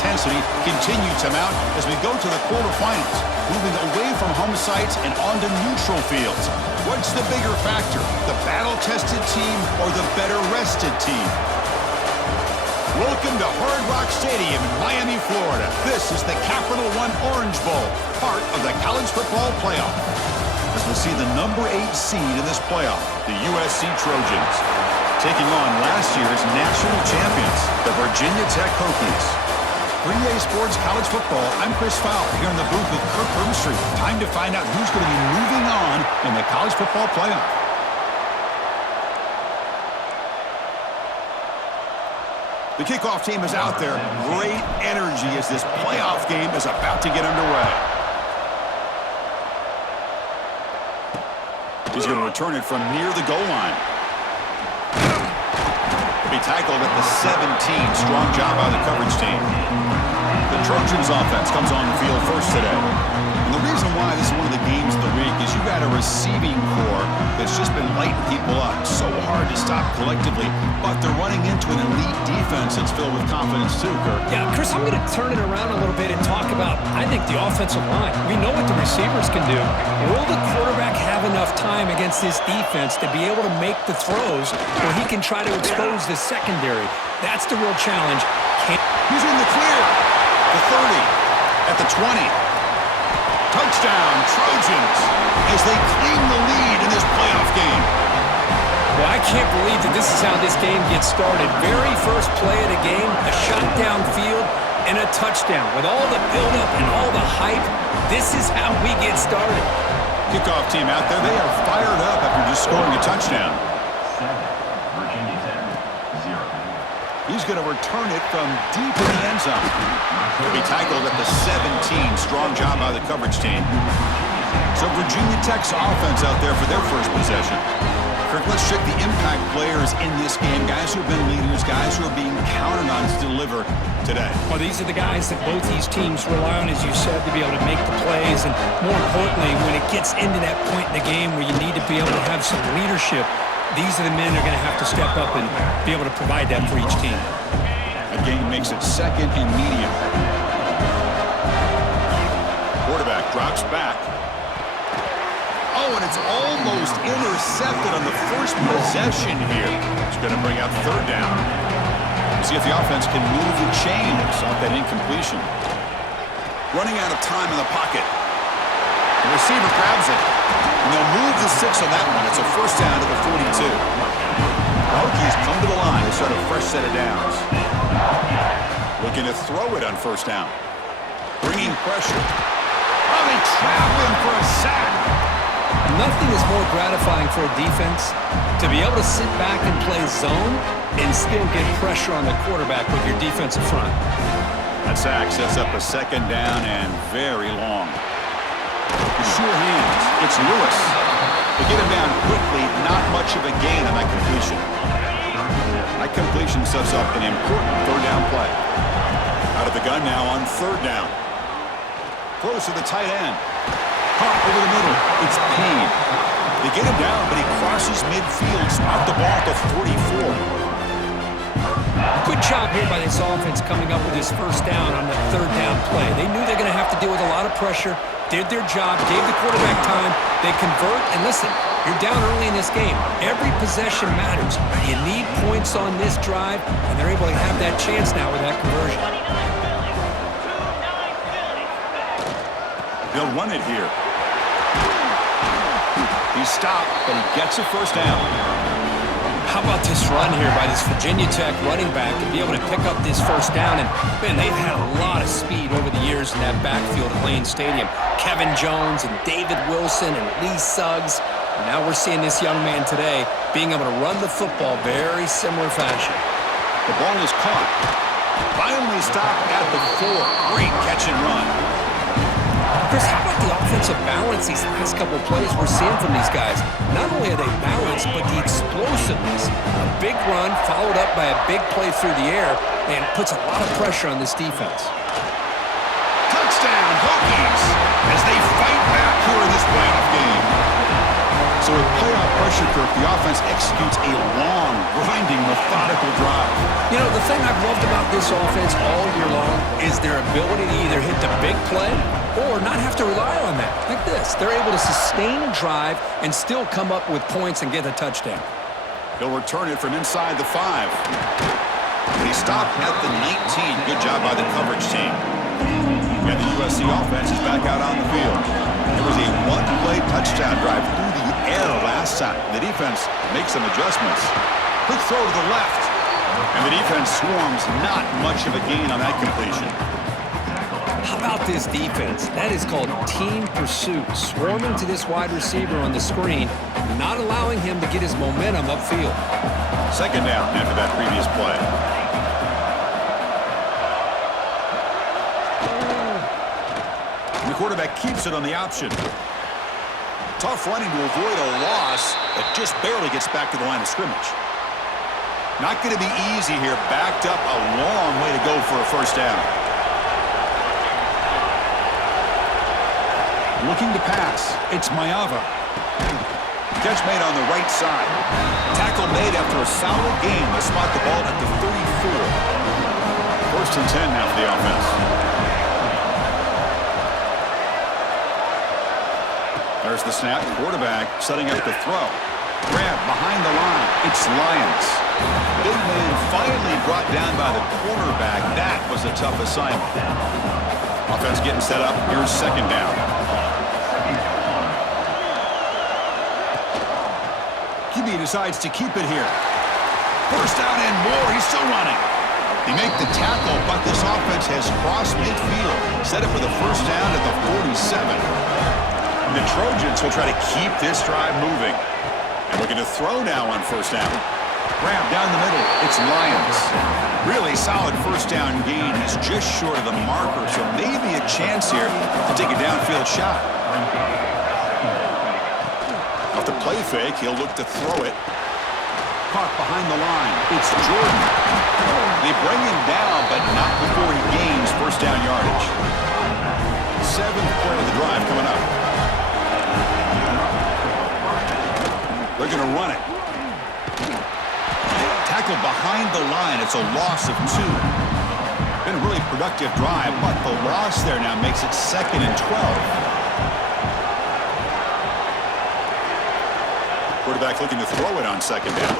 intensity continue to mount as we go to the quarterfinals, moving away from home sites and onto neutral fields. What's the bigger factor, the battle-tested team or the better-rested team? Welcome to Hard Rock Stadium in Miami, Florida. This is the Capital One Orange Bowl, part of the college football playoff. As we'll see the number 8 seed in this playoff, the USC Trojans, taking on last year's national champions, the Virginia Tech Hokies. For EA Sports College Football, I'm Chris Fowler here in the booth with Kirk Herbstreit. Time to find out who's going to be moving on in the college football playoff. The kickoff team is out there. Great energy as this playoff game is about to get underway. He's going to return it from near the goal line. Be tackled at the 17. Strong job by the coverage team. The Trojans offense comes on the field first today. And the reason why this is one of the games of the week is you've got a receiving core that's just been lighting people up. So hard to stop collectively, but they're running into an elite defense that's filled with confidence too, Kirk. Yeah, Chris, I'm going to turn it around a little bit and talk about, I think, the offensive line. We know what the receivers can do. Will the quarterback have enough time against this defense to be able to make the throws where he can try to expose the secondary? That's the real challenge. He's in the clear. The 30, at the 20. Touchdown, Trojans, as they claim the lead in this playoff game. Well, I can't believe that this is how this game gets started. Very first play of the game, a shot downfield, and a touchdown. With all the buildup and all the hype, this is how we get started. Kickoff team out there, they are fired up after just scoring a touchdown. He's going to return it from deep in the end zone. He'll be tackled at the 17. Strong job by the coverage team. So Virginia Tech's offense out there for their first possession. Kirk, let's check the impact players in this game. Guys who have been leaders, guys who are being counted on to deliver today. Well, these are the guys that both these teams rely on, as you said, to be able to make the plays. And more importantly, when it gets into that point in the game where you need to be able to have some leadership, these are the men that are going to have to step up and be able to provide that for each team. The game makes it second and medium. Quarterback drops back. Oh, and it's almost intercepted on the first possession here. It's going to bring out third down. We'll see if the offense can move the chains off that incompletion. Running out of time in the pocket. The receiver grabs it. And they'll move the 6 on that one. It's a first down to the 42. The Hokies come to the line to start a fresh set of downs. Looking to throw it on first down. Bringing pressure. Oh, they trap him for a sack. Nothing is more gratifying for a defense to be able to sit back and play zone and still get pressure on the quarterback with your defensive front. That sack sets up a second down and very long. With sure hands, it's Lewis. They get him down quickly, not much of a gain on that completion. That completion sets up an important third down play. Out of the gun now on third down. Close to the tight end. Caught over the middle. It's Payne. They get him down, but he crosses midfield. Spot the ball at the 44. Good job here by this offense coming up with this first down on the third down play. They knew they're going to have to deal with a lot of pressure, did their job, gave the quarterback time. They convert, and listen, you're down early in this game. Every possession matters. You need points on this drive, and they're able to have that chance now with that conversion. They'll run it here. He's stopped, but he gets a first down. How about this run here by this Virginia Tech running back to be able to pick up this first down? And, man, they've had a lot of speed over the years in that backfield at Lane Stadium. Kevin Jones and David Wilson and Lee Suggs. And now we're seeing this young man today being able to run the football very similar fashion. The ball is caught. Finally stopped at the 4. Great catch and run. Chris, how about the offensive balance these last couple of plays we're seeing from these guys? Not only are they balanced, but the explosiveness. A big run followed up by a big play through the air, and it puts a lot of pressure on this defense. Touchdown, Hokies, as they fight back here in this playoff game. So So with playoff pressure curve, the offense executes a long, grinding, methodical drive. You know, the thing I've loved about this offense all year long is their ability to either hit the big play or not have to rely on that. Like this. They're able to sustain a drive and still come up with points and get a touchdown. He'll return it from inside the 5. He stopped at the 19. Good job by the coverage team. And the USC offense is back out on the field. It was a one-play touchdown drive through the air last time. The defense makes some adjustments. Quick throw to the left. And the defense swarms. Not much of a gain on that completion. How about this defense? That is called team pursuit. Swarming to this wide receiver on the screen, not allowing him to get his momentum upfield. Second down after that previous play. The quarterback keeps it on the option. Tough running to avoid a loss, but just barely gets back to the line of scrimmage. Not going to be easy here. Backed up a long way to go for a first down. Looking to pass. It's Mayava. Catch made on the right side. Tackle made after a solid gain to spot the ball at the 34. First and 10 now for the offense. There's the snap. Quarterback setting up the throw. Grab behind the line. It's Lions. Big man finally brought down by the cornerback. That was a tough assignment. Offense getting set up. Here's second down. QB decides to keep it here. First down and more. He's still running. They make the tackle, but this offense has crossed midfield. Set up for the first down at the 47. And the Trojans will try to keep this drive moving. And looking to throw now on first down. Grab down the middle. It's Lions. Really solid first down gain. He's just short of the marker, so maybe a chance here to take a downfield shot. Off the play fake, he'll look to throw it. Caught behind the line. It's Jordan. They bring him down, but not before he gains first down yardage. 7th play of the drive coming up. They're going to run it. Tackled behind the line. It's a loss of 2. Been a really productive drive, but the loss there now makes it 2nd and 12. Quarterback looking to throw it on second down.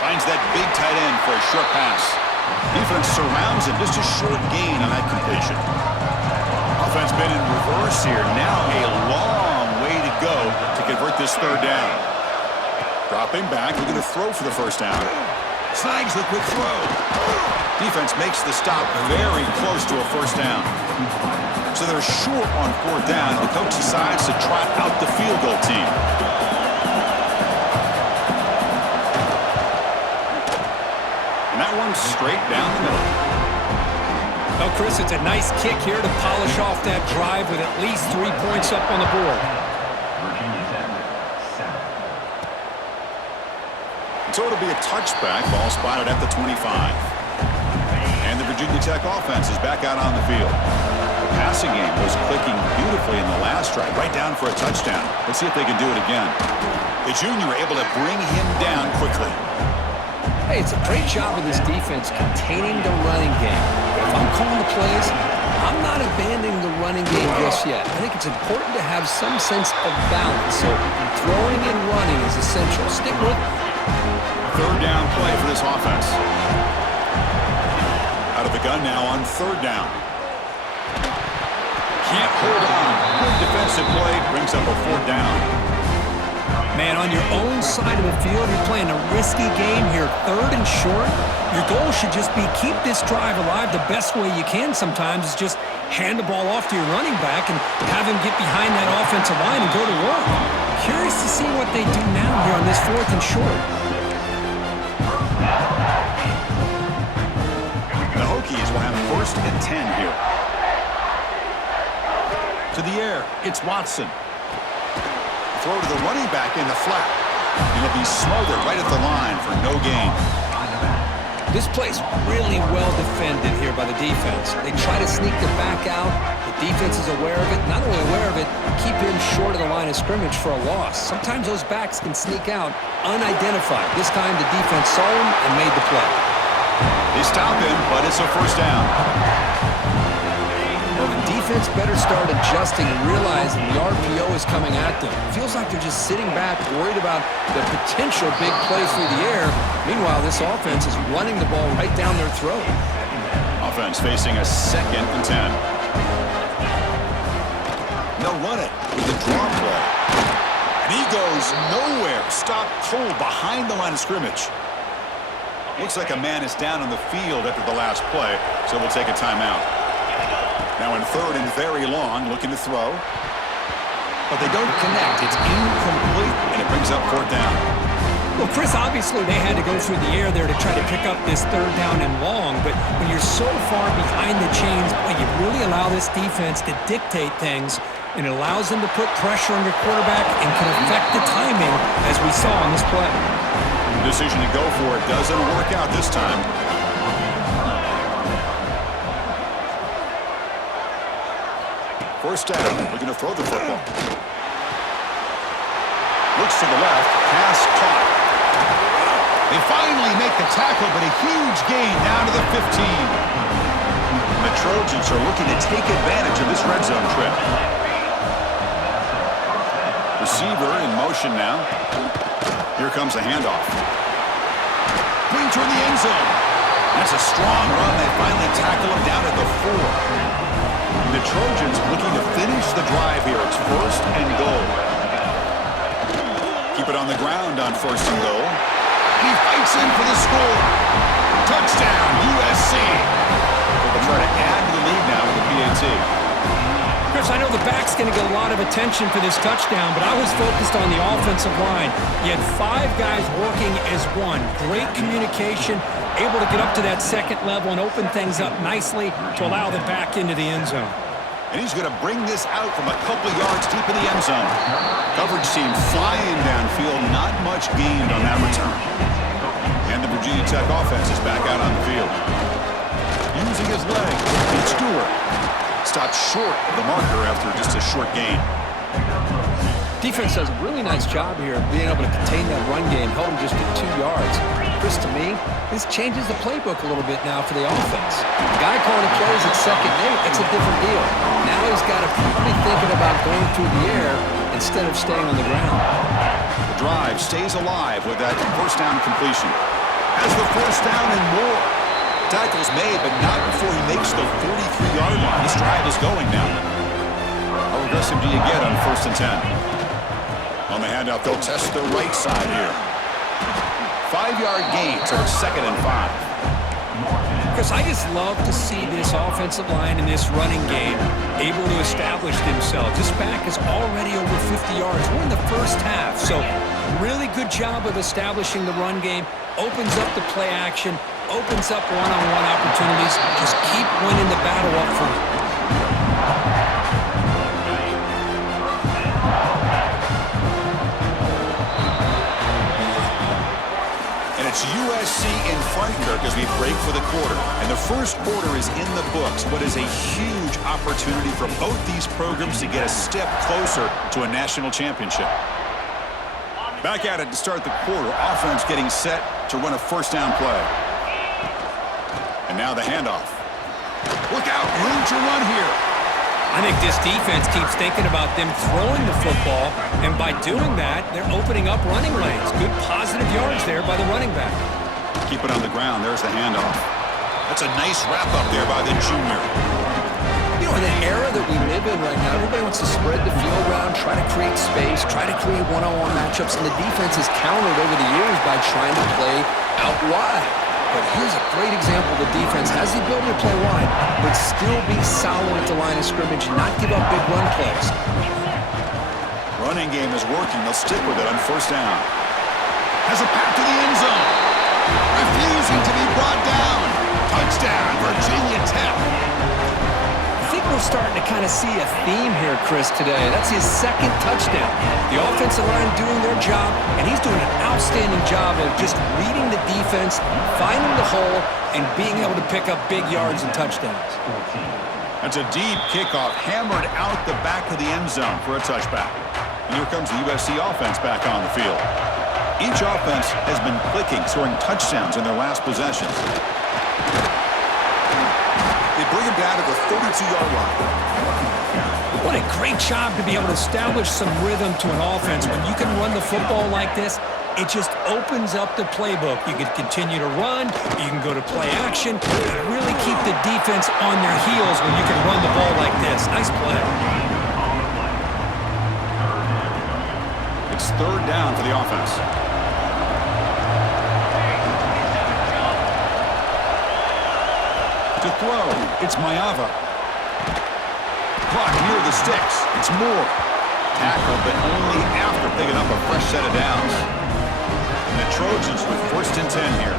Finds that big tight end for a short pass. Defense surrounds him. Just a short gain on that completion. Offense been in reverse here. Now a long way to go to convert this third down. Dropping back, looking to throw for the first down. Snags the quick throw. Defense makes the stop very close to a first down. So they're short on fourth down. The coach decides to trot out the field goal team. And that one's straight down the middle. Well, Chris, it's a nice kick here to polish off that drive with at least 3 points up on the board. So it'll be a touchback. Ball spotted at the 25. And the Virginia Tech offense is back out on the field. The passing game was clicking beautifully in the last drive, right down for a touchdown. Let's see if they can do it again. The junior able to bring him down quickly. Hey, it's a great job of this defense containing the running game. If I'm calling the plays, I'm not abandoning the running game just yet. I think it's important to have some sense of balance. So throwing and running is essential. Stick with it. Third down play for this offense. Out of the gun now on third down. Can't hold on. Good defensive play. Brings up a fourth down. Man, on your own side of the field, you're playing a risky game here. Third and short. Your goal should just be keep this drive alive the best way you can sometimes is just hand the ball off to your running back and have him get behind that offensive line and go to work. Curious to see what they do now here on this 4th and short. The Hokies will have 1st and 10 here. To the air, it's Watson. Throw to the running back in the flat. He'll be smothered right at the line for no gain. This play's really well defended here by the defense. They try to sneak the back out. The defense is aware of it. Not only aware of it, keep him short of the line of scrimmage for a loss. Sometimes those backs can sneak out unidentified. This time the defense saw him and made the play. They stop him, but it's a first down. Well, the defense better start adjusting and realizing the RPO is coming at them. Feels like they're just sitting back, worried about the potential big play through the air. Meanwhile, this offense is running the ball right down their throat. Offense facing a 2nd and 10. They'll run it with the draw play. And he goes nowhere. Stopped cold behind the line of scrimmage. Looks like a man is down on the field after the last play, so we'll take a timeout. Now in 3rd and very long, looking to throw. But they don't connect. It's incomplete, and it brings up 4th down. Well, Chris, obviously they had to go through the air there to try to pick up this 3rd down and long, but when you're so far behind the chains, boy, you really allow this defense to dictate things, and it allows them to put pressure on your quarterback and can affect the timing, as we saw on this play. The decision to go for it doesn't work out this time. First down, looking to throw the football. Looks to the left, pass caught. They finally make the tackle, but a huge gain down to the 15. The Trojans are looking to take advantage of this red zone trip. Receiver in motion now. Here comes a handoff. Bring toward the end zone. That's a strong run. They finally tackle him down at the 4. The Trojans looking to finish the drive here. It's 1st and goal. Keep it on the ground on 1st and goal. And he fights in for the score. Touchdown, USC. They'll try to add to the lead now with the PAT. Chris, I know the back's going to get a lot of attention for this touchdown, but I was focused on the offensive line. You had 5 guys working as one. Great communication, able to get up to that 2nd level and open things up nicely to allow the back into the end zone. And he's going to bring this out from a couple of yards deep in the end zone. Coverage team flying downfield, not much gained on that return. And the Virginia Tech offense is back out on the field. Using his leg, and Stewart stopped short of the marker after just a short gain. Defense does a really nice job here of being able to contain that run game, held him just at 2 yards. Chris, to me, this changes the playbook a little bit now for the offense. The guy calling the plays at 2nd and 8, that's a different deal. Now he's got to be thinking about going through the air instead of staying on the ground. The drive stays alive with that 1st down completion. Has the 1st down and more. Tackle's made, but not before he makes the 43-yard line. This drive is going now. How aggressive do you get on 1st and 10? On the handout, they'll test the right side here. 5-yard gain, so it's 2nd and 5. Chris, I just love to see this offensive line in this running game able to establish themselves. This back is already over 50 yards. We're in the first half, so really good job of establishing the run game. Opens up the play action, opens up one-on-one opportunities. Just keep winning the battle up front. And it's USC in front, Kirk, as we break for the quarter. And the first quarter is in the books. What is a huge opportunity for both these programs to get a step closer to a national championship. Back at it to start the quarter. Offense getting set to run a 1st down play. And now the handoff. Look out, room to run here. I think this defense keeps thinking about them throwing the football, and by doing that, they're opening up running lanes. Good positive yards there by the running back. Keep it on the ground. There's the handoff. That's a nice wrap-up there by the junior. You know, in the era that we live in right now, everybody wants to spread the field around, try to create space, try to create one-on-one matchups, and the defense has countered over the years by trying to play out wide. But here's a great example. The defense has the ability to play wide, but still be solid at the line of scrimmage and not give up big run plays. Running game is working. They'll stick with it on 1st down. Has a path to the end zone. Refusing to be brought down. Touchdown, Virginia Tech. I think we're starting to kind of see a theme here, Chris, today. That's his second touchdown. The offensive line doing their job, and he's doing an outstanding job of just reading the defense, finding the hole, and being able to pick up big yards and touchdowns. That's a deep kickoff, hammered out the back of the end zone for a touchback. And here comes the USC offense back on the field. Each offense has been clicking, scoring touchdowns in their last possessions. They bring him down to the 32-yard line. What a great job to be able to establish some rhythm to an offense. When you can run the football like this, it just opens up the playbook. You can continue to run, you can go to play action, and really keep the defense on their heels when you can run the ball like this. Nice play. It's third down for the offense. To throw, it's Mayava. Clock near the sticks. It's Moore. Tackle, but only after picking up a fresh set of downs. And the Trojans with 1st and 10 here.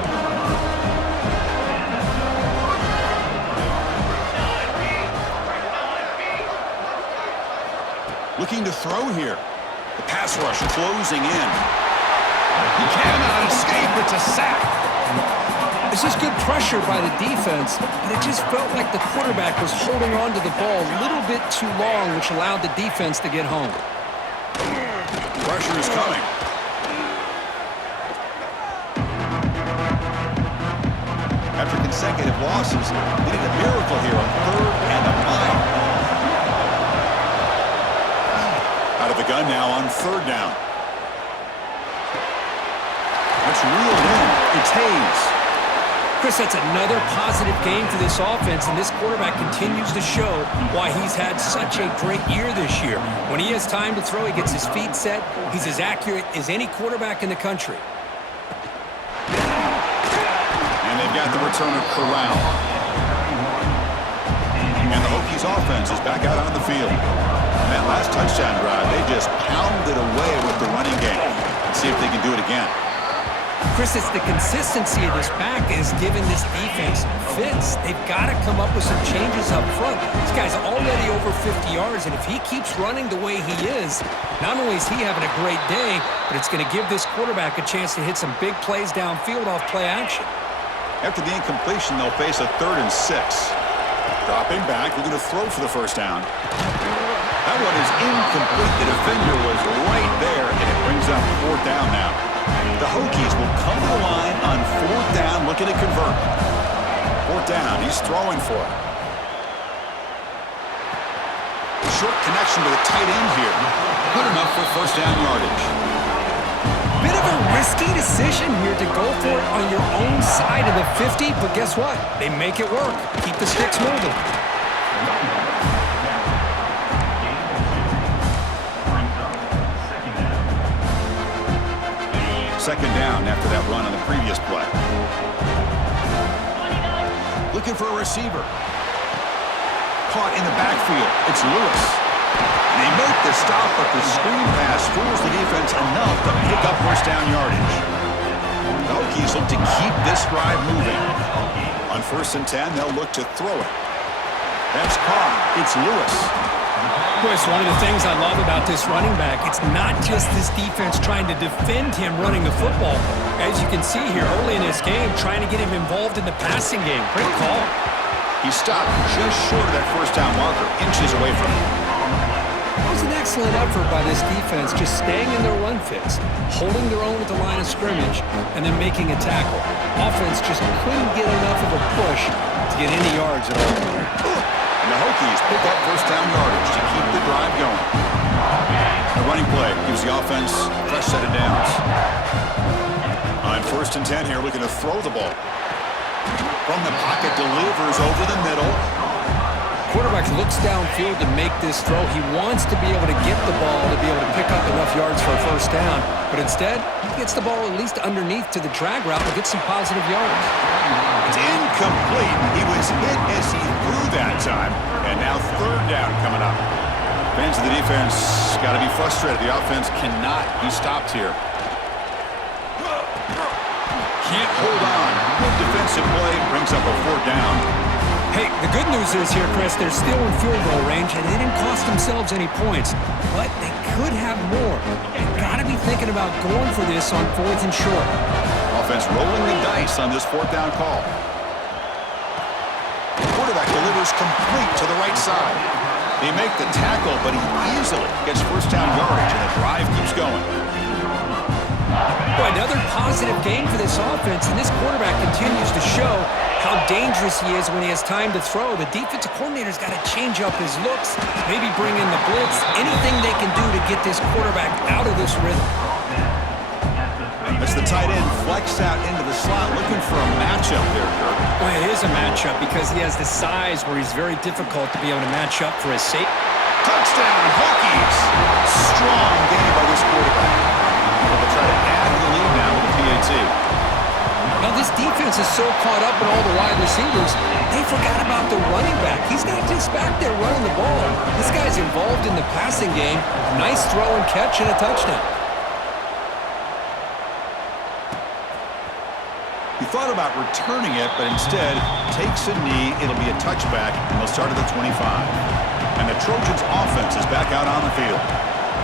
Looking to throw here. The pass rush closing in. He cannot escape. It's a sack. This is good pressure by the defense, but it just felt like the quarterback was holding on to the ball a little bit too long, which allowed the defense to get home. Pressure is coming. After consecutive losses, they need a miracle here on 3rd and a mile. Out of the gun now on 3rd down. That's reeled in. It's Hayes. Chris, that's another positive game for this offense, and this quarterback continues to show why he's had such a great year this year. When he has time to throw, he gets his feet set. He's as accurate as any quarterback in the country. And they've got the returner Corral. And the Hokies offense is back out on the field. And that last touchdown drive, they just pounded away with the running game. Let's see if they can do it again. Chris, it's the consistency of this back is giving this defense fits. They've got to come up with some changes up front. This guy's already over 50 yards, and if he keeps running the way he is, not only is he having a great day, but it's going to give this quarterback a chance to hit some big plays downfield off play action. After the incompletion, they'll face a 3rd and 6. Dropping back, looking to throw for the first down. That one is incomplete. The defender was right there, and it brings up 4th down now. The Hokies will come to the line on 4th down, looking to convert. 4th down, he's throwing for it. Short connection to the tight end here. Good enough for 1st down yardage. Bit of a risky decision here to go for it on your own side of the 50, but guess what? They make it work. Keep the sticks moving. 2nd down after that run on the previous play. Looking for a receiver. Caught in the backfield. It's Lewis. And they make the stop, but the screen pass fools the defense enough to pick up 1st down yardage. The Hokies look to keep this drive moving. On 1st and 10, they'll look to throw it. That's caught. It's Lewis. Chris, one of the things I love about this running back, it's not just this defense trying to defend him running the football. As you can see here early in this game, trying to get him involved in the passing game. Great call. He stopped just short of that 1st down marker, inches away from it. That was an excellent effort by this defense, just staying in their run fits, holding their own at the line of scrimmage, and then making a tackle. Offense just couldn't get enough of a push to get any yards at all. And the Hokies pick up 1st down yardage to keep the drive going. The running play gives the offense a fresh set of downs. On 1st and 10 here, looking to throw the ball. From the pocket, delivers over the middle. Quarterback looks downfield to make this throw. He wants to be able to get the ball to be able to pick up enough yards for a 1st down. But instead, he gets the ball at least underneath to the drag route and gets some positive yards. It's incomplete. He was hit as he threw that time. And now 3rd down coming up. Fans of the defense got to be frustrated. The offense cannot be stopped here. Can't hold on. Good defensive play brings up a 4th down. Hey, the good news is here, Chris, they're still in field goal range, and they didn't cost themselves any points. But they could have more. They've got to be thinking about going for this on 4th and short. Offense rolling the dice on this 4th down call. The quarterback delivers complete to the right side. They make the tackle, but he easily gets first down yardage, and the drive keeps going. Boy, another positive game for this offense, and this quarterback continues to show how dangerous he is when he has time to throw. The defensive coordinator's got to change up his looks, maybe bring in the blitz, anything they can do to get this quarterback out of this rhythm. As the tight end flex out into the slot, looking for a matchup there, Kirk. Well, it is a matchup because he has the size where he's very difficult to be able to match up for his safety. Touchdown, Hokies! Strong game by this quarterback. They'll try to add to the lead now with the PAT. Now, this defense is so caught up in all the wide receivers, they forgot about the running back. He's not just back there running the ball. This guy's involved in the passing game. Nice throw and catch and a touchdown. He thought about returning it, but instead takes a knee. It'll be a touchback, and they'll start at the 25. And the Trojans' offense is back out on the field.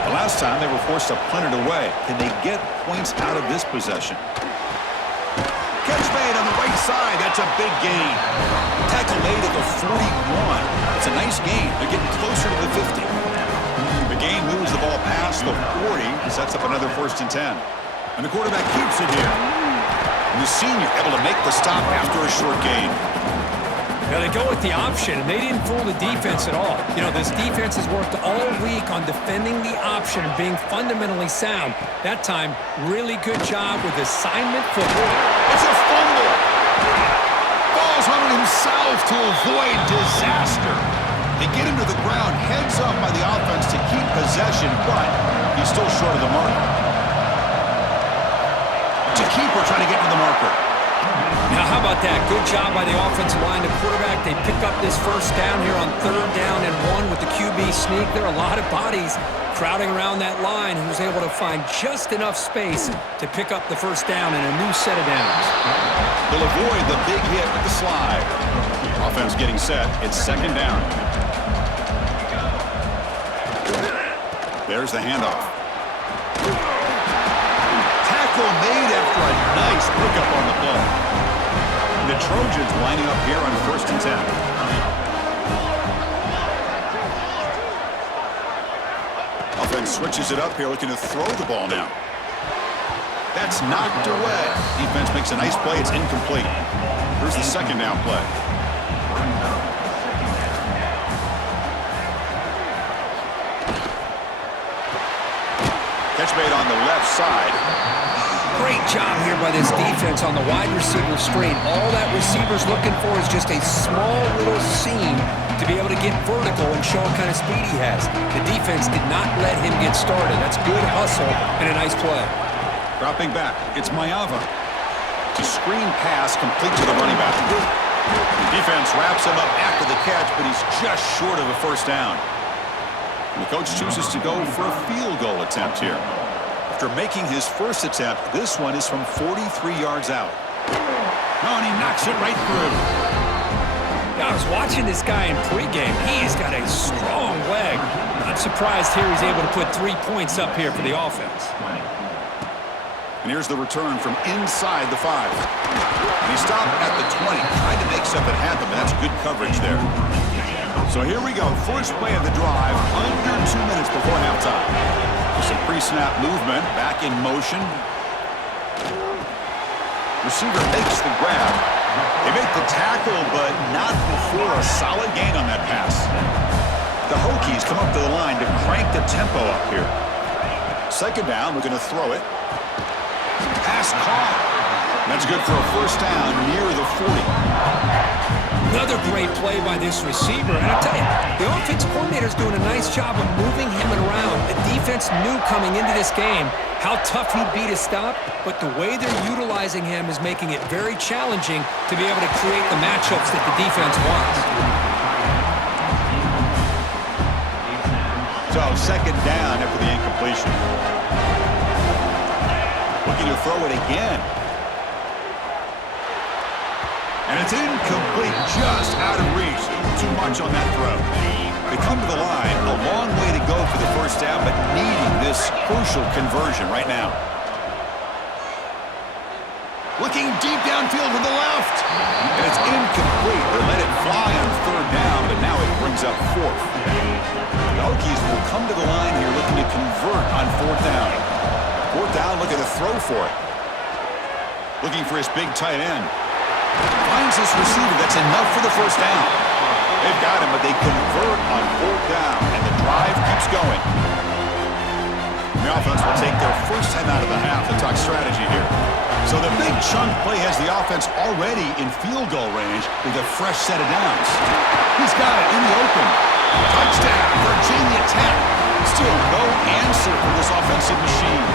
The last time they were forced to punt it away. Can they get points out of this possession? Catch made on the right side. That's a big gain. Tackle made at the 41. It's a nice gain. They're getting closer to the 50. The gain moves the ball past the 40. Sets up another 1st and 10. And the quarterback keeps it here. And the senior able to make the stop after a short gain. Now they go with the option, and they didn't fool the defense at all. You know, this defense has worked all week on defending the option and being fundamentally sound. That time, really good job with assignment football. It's a fumble. Falls on it himself to avoid disaster. They get him to the ground, heads up by the offense to keep possession, but he's still short of the marker. To keeper trying to get to the marker. Now, how about that? Good job by the offensive line. The quarterback, they pick up this first down here on 3rd down and 1 with the QB sneak. There are a lot of bodies crowding around that line, who was able to find just enough space to pick up the first down in a new set of downs. They'll avoid the big hit with the slide. Offense getting set. It's 2nd down. There's the handoff. Tackle made after a nice pickup on the play. The Trojans lining up here on 1st and 10. Offense switches it up here, looking to throw the ball now. That's knocked away. Defense makes a nice play. It's incomplete. Here's the 2nd down play. Catch made on the left side. Great job here by this defense on the wide receiver screen. All that receiver's looking for is just a small little seam to be able to get vertical and show what kind of speed he has. The defense did not let him get started. That's good hustle and a nice play. Dropping back, it's Mayava. It's a screen pass complete to the running back. The defense wraps him up after the catch, but he's just short of a first down. And the coach chooses to go for a field goal attempt here. After making his first attempt, this one is from 43 yards out. Oh, and he knocks it right through. I was watching this guy in pregame. He's got a strong leg. Not surprised here he's able to put 3 points up here for the offense. And here's the return from inside the 5. He stopped at the 20, tried to make something happen, but that's good coverage there. So here we go, first play of the drive, under 2 minutes before halftime. Some pre-snap movement, back in motion. Receiver makes the grab. They make the tackle, but not before a solid gain on that pass. The Hokies come up to the line to crank the tempo up here. 2nd down, we're going to throw it. Pass caught. That's good for a first down near the 40. Another great play by this receiver. And I'll tell you, the offensive coordinator's doing a nice job of moving him around. The defense knew coming into this game how tough he'd be to stop, but the way they're utilizing him is making it very challenging to be able to create the matchups that the defense wants. So 2nd down after the incompletion. Looking to throw it again. And it's incomplete, just out of reach. too much on that throw. They come to the line, a long way to go for the first down, but needing this crucial conversion right now. Looking deep downfield to the left. And it's incomplete. They let it fly on third down, but now it brings up fourth. The Hokies will come to the line here looking to convert on fourth down. Fourth down, looking to throw for it. Looking for his big tight end. Finds this receiver. That's enough for the first down. They've got him, but they convert on fourth down, and the drive keeps going. The offense will take their first time out of the half to talk strategy here. So the big chunk play has the offense already in field goal range with a fresh set of downs. He's got it in the open. Touchdown, Virginia Tech. Still no answer for this offensive machine.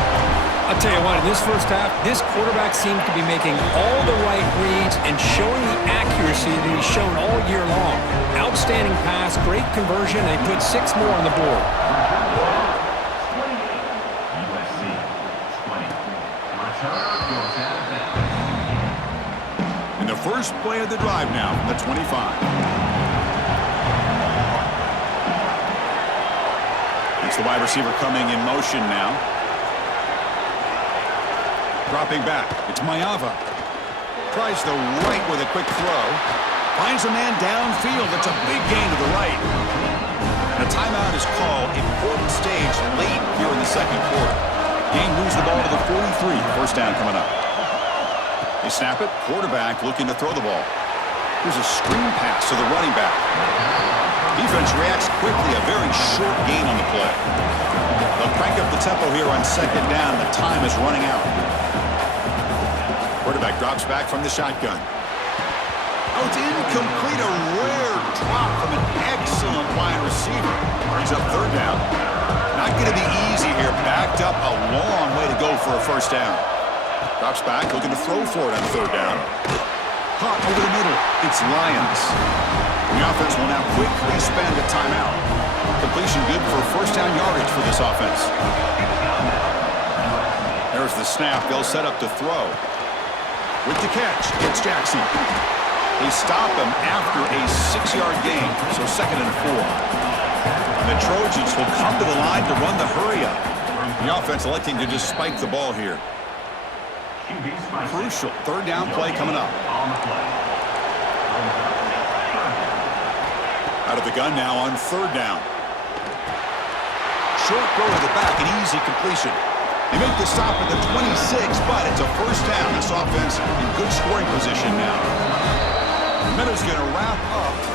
I'll tell you what, in this first half, this quarterback seemed to be making all the right reads and showing the accuracy that he's shown all year long. Outstanding pass, great conversion, and he put 6 more on the board. USC 20. Return goes out of bounds. And the first play of the drive now from the 25. It's the wide receiver coming in motion now. Dropping back. It's Mayava. Tries the right with a quick throw. Finds a man downfield. It's a big gain to the right. And a timeout is called. Important stage late here in the second quarter. Game moves the ball to the 43. First down coming up. They snap it. Quarterback looking to throw the ball. Here's a screen pass to the running back. Defense reacts quickly. A very short gain on the play. They'll crank up the tempo here on second down. The time is running out. Quarterback drops back from the shotgun. Oh, it's incomplete. A rare drop from an excellent wide receiver. Brings up third down. Not going to be easy here. Backed up a long way to go for a first down. Drops back, looking to throw for it on third down. Caught over the middle. It's Lions. The offense will now quickly spend a timeout. Completion good for first down yardage for this offense. There's the snap. They'll set up to throw. With the catch, it's Jackson. They stop him after a 6-yard gain, so 2nd and 4. And the Trojans will come to the line to run the hurry-up. The offense electing to just spike the ball here. Crucial third down play coming up. Out of the gun now on third down. Short throw to the back, an easy completion. They make the stop at the 26, but it's a first down. This offense in good scoring position now. The minute's going to wrap up